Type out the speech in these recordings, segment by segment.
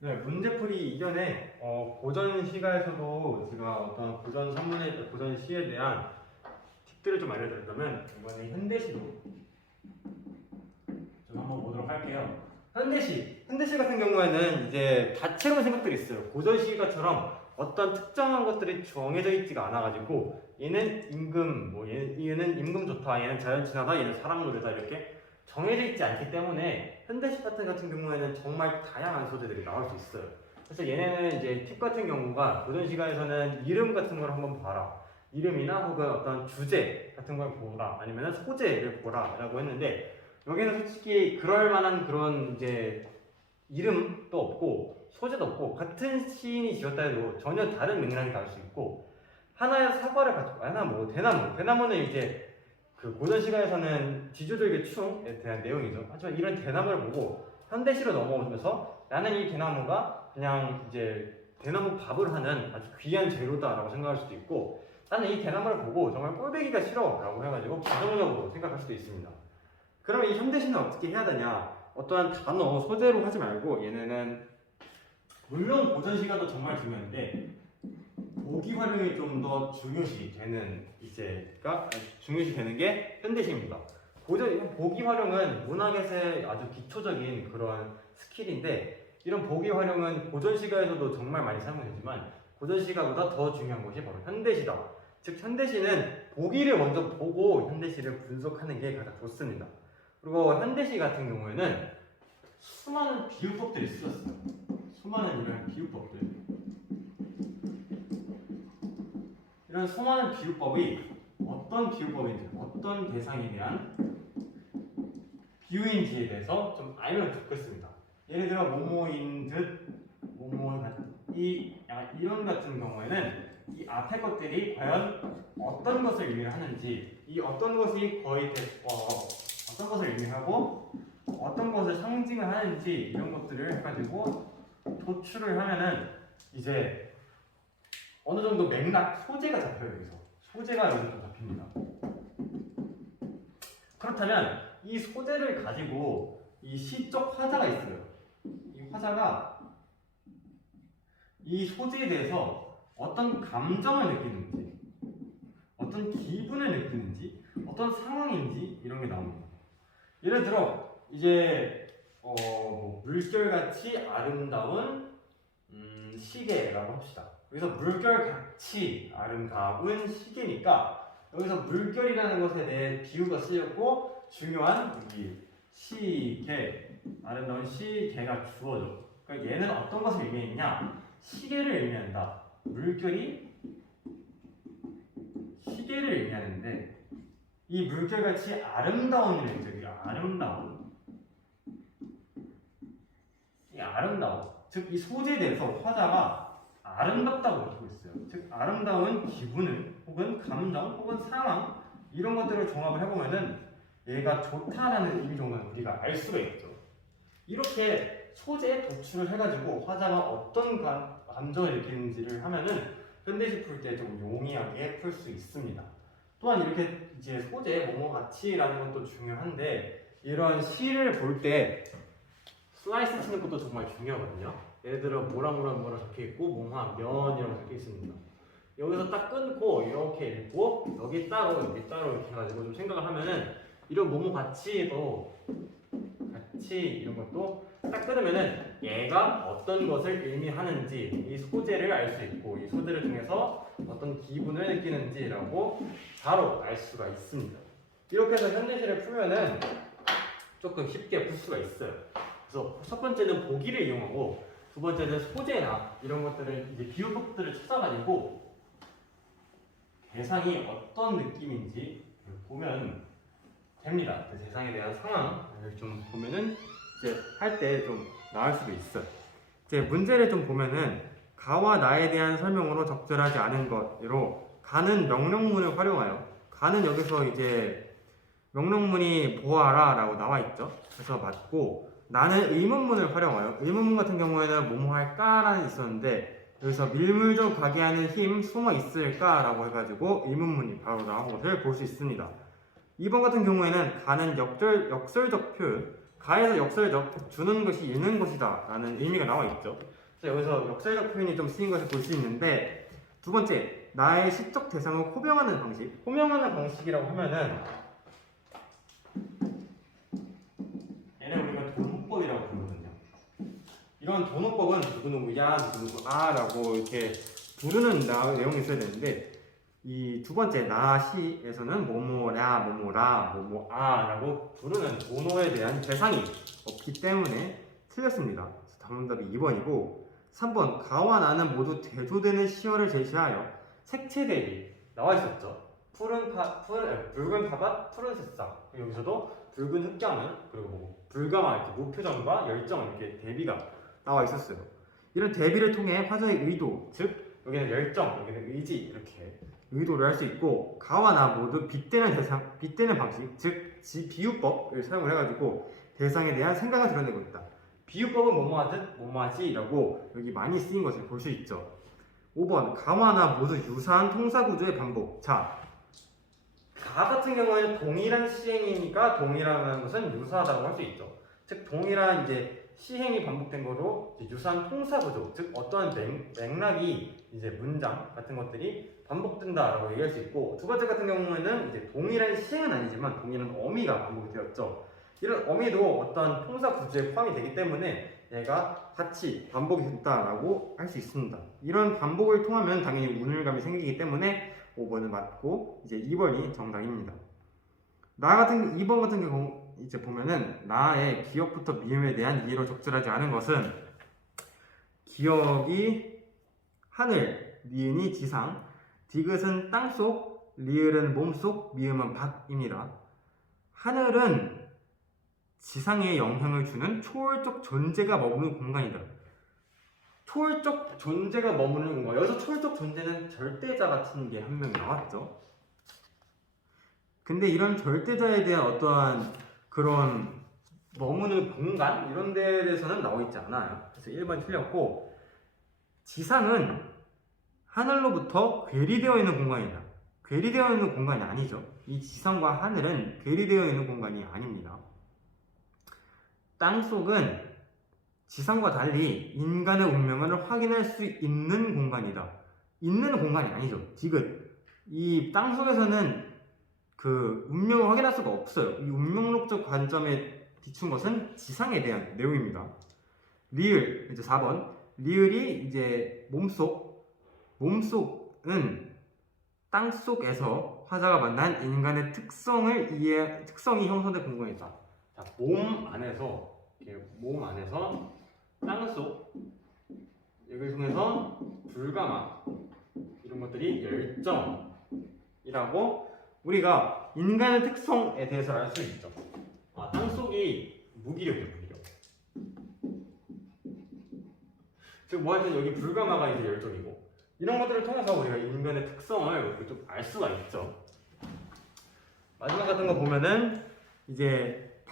네, 문제풀이 이전에 고전 시가에서도 제가 어떤 고전 시에 대한 팁들을 좀 알려드렸다면 이번에 현대시도 좀 한번 보도록 할게요. 현대시 같은 경우에는 이제 다채로운 생각들이 있어요. 고전 시가처럼 어떤 특정한 것들이 정해져 있지가 않아가지고 얘는 임금, 얘는 임금 좋다, 얘는 자연 친화다, 얘는 사랑 노래다 이렇게 정해져 있지 않기 때문에 현대시 같은 경우에는 정말 다양한 소재들이 나올 수 있어요. 그래서 얘네는 이제 팁 같은 경우가 고전 시가에서는 이름 같은 걸 한번 봐라, 이름이나 혹은 어떤 주제 같은 걸 보라, 아니면 소재를 보라 라고 했는데 여기는 솔직히 그럴 만한 그런 이제 이름도 없고 소재도 없고 같은 시인이 지었다 해도 전혀 다른 맥락이 나올 수 있고 하나의 사과를 가지고 대나무는 이제 그 고전 시가에서는 지조절개 충에 대한 내용이죠. 하지만 이런 대나무를 보고 현대시로 넘어오면서 나는 이 대나무가 그냥 이제 대나무 밥을 하는 아주 귀한 재료다라고 생각할 수도 있고 나는 이 대나무를 보고 정말 꼴배기가 싫어라고 해가지고 부정적으로 생각할 수도 있습니다. 그러면 이 현대시는 어떻게 해야 되냐? 어떠한 단어, 소재로 하지 말고 얘네는 물론 고전 시가도 정말 중요한데 보기 활용이 좀 더 중요시 되는 중요시 되는 게 현대시입니다. 보기 활용은 문학에서의 아주 기초적인 그런 스킬인데 이런 보기 활용은 고전 시가에서도 정말 많이 사용되지만 고전 시가보다 더 중요한 것이 바로 현대시다. 즉 현대시는 보기를 먼저 보고 현대시를 분석하는 게 가장 좋습니다. 그리고 현대시 같은 경우에는 수많은 비유법들이 쓰였어요. 수많은 이런 비유법들. 이런 수많은 비유법이 어떤 비유법인지, 어떤 대상에 대한 비유인지에 대해서 좀 알면 좋겠습니다. 예를 들어 모모인 듯, 모모 같은 이런 같은 경우에는 이 앞에 것들이 과연 어떤 것을 의미하는지, 이 어떤 것이 어떤 것을 의미하고 어떤 것을 상징을 하는지 이런 것들을 해가지고 도출을 하면은 이제 어느 정도 맥락, 소재가 잡혀요. 여기서 소재가 여기서 좀 잡힙니다. 그렇다면 이 소재를 가지고 이 시적 화자가 있어요. 이 화자가 이 소재에 대해서 어떤 감정을 느끼는지, 어떤 기분을 느끼는지, 어떤 상황인지 이런 게 나옵니다. 예를 들어 이제 물결같이 아름다운 시계라고 합시다. 여기서 물결같이 아름다운 시계니까 여기서 물결이라는 것에 대해 비유가 쓰였고 중요한 여기 시계, 아름다운 시계가 주어져. 그러니까 얘는 어떤 것을 의미했냐? 시계를 의미한다. 물결이 시계를 의미하는데 이 물결같이 아름다운이라는 저기 아름다운 즉 이 소재에 대해서 화자가 아름답다고 느끼고 있어요. 즉 아름다운 기분을 혹은 감정 혹은 상황 이런 것들을 종합을 해보면은 얘가 좋다라는 의미 정도는 우리가 알 수가 있죠. 이렇게 소재에 도출을 해가지고 화자가 어떤 감정을 느끼는지를 하면은 현대시 풀 때 좀 용이하게 풀 수 있습니다. 또한 이렇게 이제 소재, 뭐뭐같이라는 것도 중요한데 이런 시를 볼 때 슬라이스 치는 것도 정말 중요하거든요. 예를 들어 뭐라 적혀 있고 뭐하 면이라고 적혀 있습니다. 여기서 딱 끊고 이렇게 읽고 여기 따로 이렇게 해가지고 좀 생각을 하면은 이런 뭐뭐같이도 같이 이런 것도 딱 끊으면은 얘가 어떤 것을 의미하는지 이 소재를 알 수 있고 이 소재를 통해서 어떤 기분을 느끼는지라고 바로 알 수가 있습니다. 이렇게 해서 현대시를 풀면은 조금 쉽게 풀 수가 있어요. 그래서 첫 번째는 보기를 이용하고 두 번째는 소재나 이런 것들을 이제 비유법들을 찾아가지고 대상이 어떤 느낌인지 보면 됩니다. 그 대상에 대한 상황을 좀 보면은 이제 할 때 좀 나을 수도 있어요. 이제 문제를 좀 보면은 가와 나에 대한 설명으로 적절하지 않은 것으로 가는 명령문을 활용하여 가는 여기서 이제 명령문이 보아라 라고 나와 있죠. 그래서 맞고 나는 의문문을 활용하여 의문문 같은 경우에는 뭐뭐 할까 라는 있었는데 여기서 밀물좀 가게 하는 힘 숨어 있을까라고 해가지고 의문문이 바로 나온 것을 볼 수 있습니다. 2번 같은 경우에는 가는 역설적 표현, 가에서 역설적 주는 것이 있는 것이다 라는 의미가 나와 있죠. 여기서 역설적 표현이 좀 쓰인 것을 볼 수 있는데, 두 번째, 나의 시적 대상을 호명하는 방식. 호명하는 방식이라고 하면은 얘는 우리가 도노법이라고 부르거든요. 이런 도노법은 누구누구야, 누구누구아라고 이렇게 부르는 내용이 있어야 되는데, 이 두 번째 나시에서는 뭐뭐라, 뭐뭐라, 뭐뭐아라고 부르는 도노에 대한 대상이 없기 때문에 틀렸습니다. 정답이 2번이고, 3번 가와 나는 모두 대조되는 시어를 제시하여 색채 대비 나와 있었죠. 붉은 파밭, 푸른 새싹. 여기서도 붉은 흑경은, 그리고 뭐 불가마 이렇게 무표정과 열정 이렇게 대비가 나와 있었어요. 이런 대비를 통해 화자의 의도, 즉 여기는 열정, 여기는 의지 이렇게 의도를 할 수 있고, 가와 나 모두 빗대는 대상, 빗대는 방식, 즉 비유법을 사용을 해가지고 대상에 대한 생각을 드러내고 있다. 비유법은 뭐뭐하듯 뭐뭐하지라고 여기 많이 쓰인 것을 볼 수 있죠. 5번 가와 나 모두 유사한 통사 구조의 반복. 자, 가 같은 경우에는 동일한 시행이니까 동일하다는 것은 유사하다고 할 수 있죠. 즉 동일한 이제 시행이 반복된 거로 유사한 통사 구조, 즉 어떠한 맥락이 이제 문장 같은 것들이 반복된다라고 얘기할 수 있고, 두 번째 같은 경우에는 이제 동일한 시행은 아니지만 동일한 어미가 반복이 되었죠. 이런 어미도 어떤 통사 구조에 포함이 되기 때문에 얘가 같이 반복이 됐다라고 할 수 있습니다. 이런 반복을 통하면 당연히 운율감이 생기기 때문에 5번은 맞고 이제 2번이 정답입니다. 2번 같은 경우 이제 보면은 나의 기억부터 미음에 대한 이해로 적절하지 않은 것은, 기억이 하늘, 니은이 지상, 디귿은 땅속, 리을은 몸속, 미음은 밖입니다. 하늘은 지상에 영향을 주는 초월적 존재가 머무는 공간이다. 초월적 존재가 머무는 공간. 여기서 초월적 존재는 절대자 같은 게 한 명 나왔죠. 근데 이런 절대자에 대한 어떠한 그런 머무는 공간 이런 데에 대해서는 나와 있지 않아요. 그래서 1번 틀렸고, 지상은 하늘로부터 괴리되어 있는 공간이다. 괴리되어 있는 공간이 아니죠. 이 지상과 하늘은 괴리되어 있는 공간이 아닙니다. 땅속은 지상과 달리 인간의 운명을 확인할 수 있는 공간이다. 있는 공간이 아니죠. 디귿. 이 땅속에서는 그 운명을 확인할 수가 없어요. 이 운명론적 관점에 비춘 것은 지상에 대한 내용입니다. 리을, 이제 4번. 리을이 이제 몸속은 땅속에서 화자가 만난 인간의 특성이 형성된 공간이다. 자, 몸 안에서 땅속, 여기 중에서 불가마 이런 것들이 열정이라고 우리가 인간의 특성에 대해서 알 수 있죠. 땅속이 무기력이에요, 무기력. 즉, 뭐 하여튼 여기 불가마가 이제 열정이고, 이런 것들을 통해서 우리가 인간의 특성을 좀 알 수가 있죠. 마지막 같은 거 보면은 이제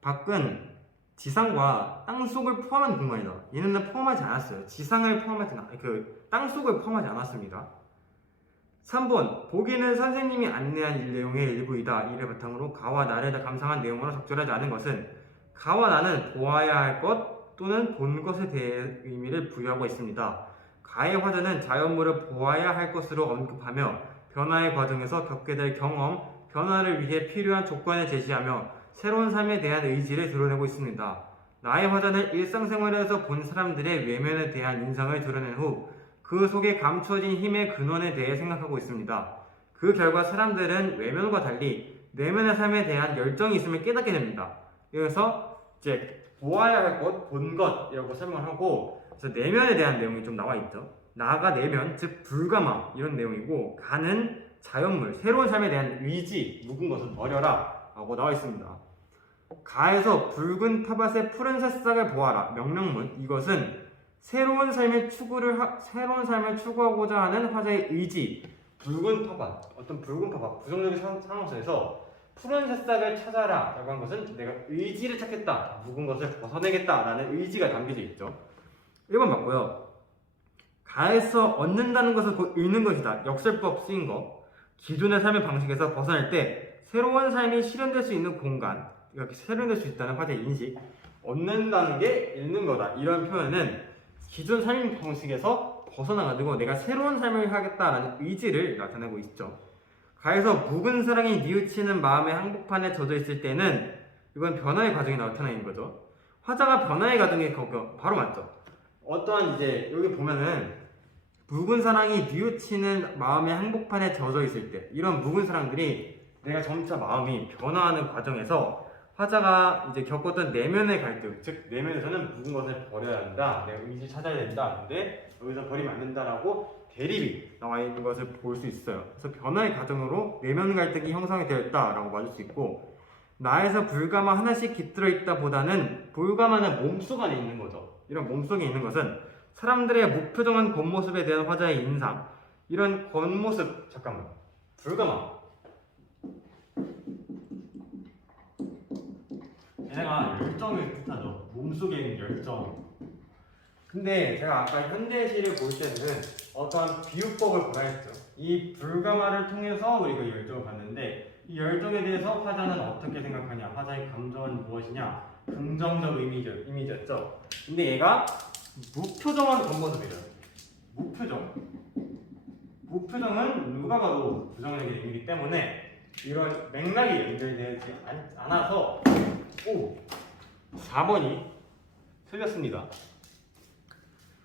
밖은 지상과 땅속을 포함한 공간이다. 얘는 포함하지 않았어요. 지상을 포함하지 땅속을 포함하지 않았습니다. 3번 보기는 선생님이 안내한 내용의 일부이다. 이를 바탕으로 가와 나를 감상한 내용으로 적절하지 않은 것은, 가와 나는 보아야 할 것 또는 본 것에 대해 의미를 부여하고 있습니다. 가의 화자는 자연물을 보아야 할 것으로 언급하며 변화의 과정에서 겪게 될 경험, 변화를 위해 필요한 조건을 제시하며 새로운 삶에 대한 의지를 드러내고 있습니다. 나의 화자는 일상생활에서 본 사람들의 외면에 대한 인상을 드러낸 후 그 속에 감추어진 힘의 근원에 대해 생각하고 있습니다. 그 결과 사람들은 외면과 달리 내면의 삶에 대한 열정이 있음을 깨닫게 됩니다. 그래서 이제 보아야 할 것, 본 것이라고 설명을 하고, 그래서 내면에 대한 내용이 좀 나와 있죠. 나가 내면, 즉 불가마 이런 내용이고, 가는 자연물, 새로운 삶에 대한 의지, 묵은 것은 버려라 라고 나와 있습니다. 가에서 붉은 탑밭의 푸른 새싹을 보아라. 명령문. 이것은 새로운 삶을 추구하고자 하는 화자의 의지. 붉은 탑밭, 어떤 붉은 탑밭, 부정적인 상황 속에서 푸른 새싹을 찾아라 라고 한 것은 내가 의지를 찾겠다, 묵은 것을 벗어내겠다 라는 의지가 담겨져 있죠. 1번 맞고요. 가에서 얻는다는 것을 곧 잃는 것이다. 역설법 쓰인 거. 기존의 삶의 방식에서 벗어날 때 새로운 삶이 실현될 수 있는 공간, 이렇게 실현될 수 있다는 화제의 인식. 얻는다는 게 잃는 거다. 이런 표현은 기존 삶의 방식에서 벗어나가지고 내가 새로운 삶을 하겠다라는 의지를 나타내고 있죠. 가에서 묵은 사랑이 뉘우치는 마음의 한복판에 젖어 있을 때는 이건 변화의 과정이 나타나 있는 거죠. 화자가 변화의 과정에 바로 맞죠. 어떠한 이제 여기 보면은 묵은 사랑이 뉘우치는 마음의 한복판에 젖어 있을 때 이런 묵은 사랑들이 내가 점차 마음이 변화하는 과정에서 화자가 이제 겪었던 내면의 갈등, 즉 내면에서는 묵은 것을 버려야 한다, 내가 의지 찾아야 된다, 근데 여기서 버리면 안 된다라고 대립이 나와 있는 것을 볼 수 있어요. 그래서 변화의 과정으로 내면 갈등이 형성이 되었다라고 맞을 수 있고, 나에서 불가마 하나씩 깃들어 있다 보다는 불가마는 몸속 안에 있는 거죠. 이런 몸속에 있는 것은 사람들의 무표정한 겉모습에 대한 화자의 인상, 이런 겉모습, 잠깐만, 불가마, 얘네가 열정을 뜻하죠. 몸속에 있는 열정. 근데 제가 아까 현대시를 볼 때는 어떤 비유법을 보라 했죠. 이 불가마를 통해서 우리가 열정을 봤는데 이 열정에 대해서 화자는 어떻게 생각하냐, 화자의 감정은 무엇이냐, 긍정적 이미지였죠. 근데 얘가 무표정한 겉모습이래요. 무표정은 누가 봐도 부정적인 의미이기 때문에 이런 맥락이 연결되지 않아서 4번이 틀렸습니다.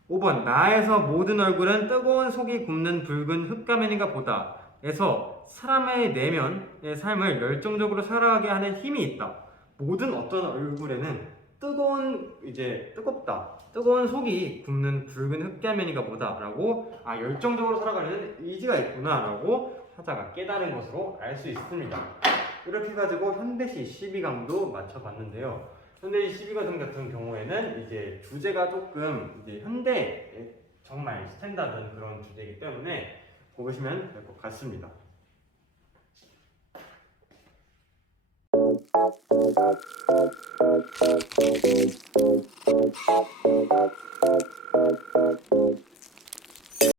5번, 나에서 모든 얼굴은 뜨거운 속이 굽는 붉은 흙가면인가 보다 에서 사람의 내면의 삶을 열정적으로 살아가게 하는 힘이 있다. 모든 어떤 얼굴에는 뜨거운 속이 굽는 붉은 흙가면인가 보다 라고, 열정적으로 살아가려는 의지가 있구나 라고 화자가 깨달은 것으로 알 수 있습니다. 이렇게 해가지고 현대시 12강도 맞춰봤는데요. 현대시 12강 같은 경우에는 이제 주제가 조금 이제 현대에 정말 스탠다드한 그런 주제이기 때문에 보시면 될 것 같습니다.